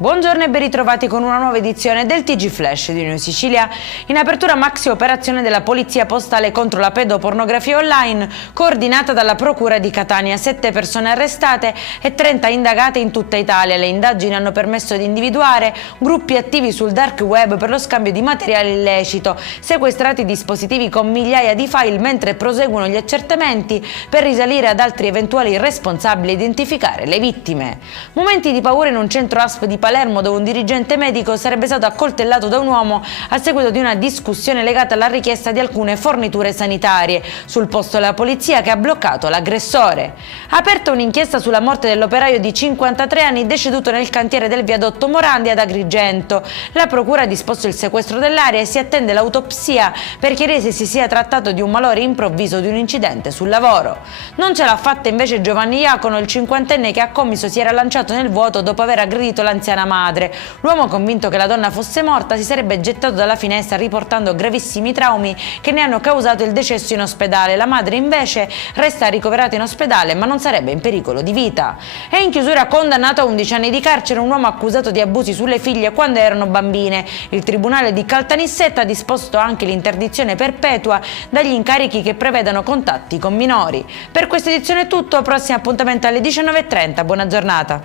Buongiorno e ben ritrovati con una nuova edizione del TG Flash di Noi Sicilia. In apertura maxi operazione della Polizia Postale contro la pedopornografia online, coordinata dalla Procura di Catania. 7 persone arrestate e 30 indagate in tutta Italia. Le indagini hanno permesso di individuare gruppi attivi sul dark web per lo scambio di materiale illecito, sequestrati dispositivi con migliaia di file, mentre proseguono gli accertamenti per risalire ad altri eventuali responsabili e identificare le vittime. Momenti di paura in un centro ASP di Palermo, dove un dirigente medico sarebbe stato accoltellato da un uomo a seguito di una discussione legata alla richiesta di alcune forniture sanitarie. Sul posto la polizia, che ha bloccato l'aggressore. Ha aperto un'inchiesta sulla morte dell'operaio di 53 anni deceduto nel cantiere del viadotto Morandi ad Agrigento. La procura ha disposto il sequestro dell'area e si attende l'autopsia per chiarire se si sia trattato di un malore improvviso o di un incidente sul lavoro. Non ce l'ha fatta invece Giovanni Iacono, il cinquantenne che a Commiso si era lanciato nel vuoto dopo aver aggredito l'anziana madre. L'uomo, convinto che la donna fosse morta, si sarebbe gettato dalla finestra riportando gravissimi traumi che ne hanno causato il decesso in ospedale. La madre invece resta ricoverata in ospedale ma non sarebbe in pericolo di vita. È in chiusura condannato a 11 anni di carcere un uomo accusato di abusi sulle figlie quando erano bambine. Il tribunale di Caltanissetta ha disposto anche l'interdizione perpetua dagli incarichi che prevedano contatti con minori. Per questa edizione è tutto, prossimo appuntamento alle 19:30, buona giornata.